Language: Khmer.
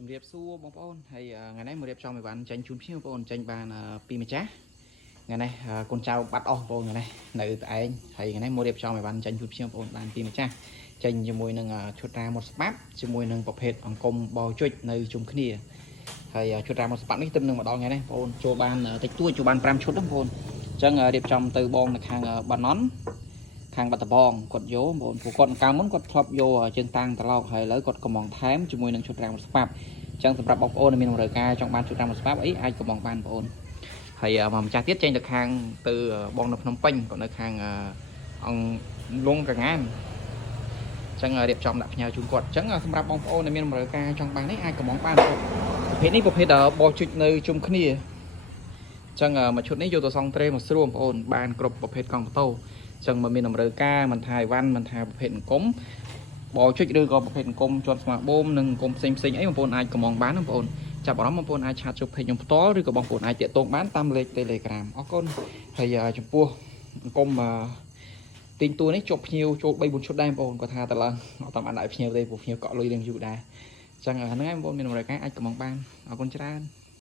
ជំរាបសួរបងប្អូនហើយថ្ងៃនេះមករៀបចំអីវ៉ាន់ចាញ់ជូនភ្ញៀវបងប្អូនចាញ់បានពីម្ចាស់ថ្ងៃនេះកូនចៅបាត់អស់បងប្អូនថ្ងៃនេះនៅតែឯងហើយថ្ងៃនេះមករៀបចំអីវ៉ាន់ចាញ់ជូនភ្ញៀវបងប្អូនបានពីម្ចាស់ចាញ់ជាមួយនឹងឈុតរ៉ាមុតស្បាប់ជាមួយនឹងប្រភេទអង្គមបោជុចនៅជុំគ្នាហើយឈុតរ៉ាមុតស្បាប់នេះទៅនឹងម្ដងថ្ងៃនេះបងប្អូនចូលបានតិចតួចចូលបាន5ឈុតបងប្អូនអញ្ចឹងរៀបចំទៅបងនៅខាងបាណន់ខាងបាត់ដំបងគាត់យកបងប្អូនពួកគាត់កាលមុនគាត់ធ្លាប់យកជើងតាំងត្រឡោកហើយឥឡូវគាត់កំងថែមជាមួយនឹងឈុតរ៉ាមុតស្បាប់អញ្ចឹងសម្រាប់បងប្អូនមានតម្រូវការចង់បានឈុតរ៉ាមុតស្បាប់អីអាចកំងបានបងប្អូនហើយមកម្ចាស់ទៀតចេញទៅខាងទៅបងនៅភ្នំពេញគាត់នៅខាងអង្គលងកងានអញ្ចឹងរៀបចំដាក់ផ្ញើជូនគាត់អញ្ចឹងសម្រាប់បងប្អូនដែលមានតម្រូវការចង់បាននេះអាចកំងបានប្រភេទនេះប្រភេទបោះជុចនៅជុំគ្នាអញ្ចឹងមួយឈុតនេះយកទៅសង់ត្រេមកស្រួលបងប្អូនបានគ្រប់ប្រភេទកង់ម៉ូតូអញ្ចឹងមកមានតម្រូវការមិនថាអីវ៉ាន់មិនថាប្រភេទអង្គមបោជុចឬក៏ប្រភេទអង្គមជាន់ស្មាបូមនិងអង្គមផ្សេងអីបងប្អូនអាចកំងបានបងប្អូនចាប់អារម្មណ៍បងប្អូនអាចឆាតជួបពេកខ្ញុំផ្ទាល់ឬក៏បងប្អូនអាចតាក់ទងបានតាមលេខ Telegram អរគុណហើយចំពោះអង្គមទិញតួនេះជាប់ភ្ញៀវចូល 3-4 ឈុតដែរបងប្អូនគាត់ថាតើឡើងអត់តាមបានដាក់ភ្ញៀវទេព្រោះភ្ញៀវកក់លុយនឹងយូរដែរអញ្ចឹងហ្នឹងហើយបងប្អូនមានតម្រូវការអាចកំងបានអរគុណច្រើន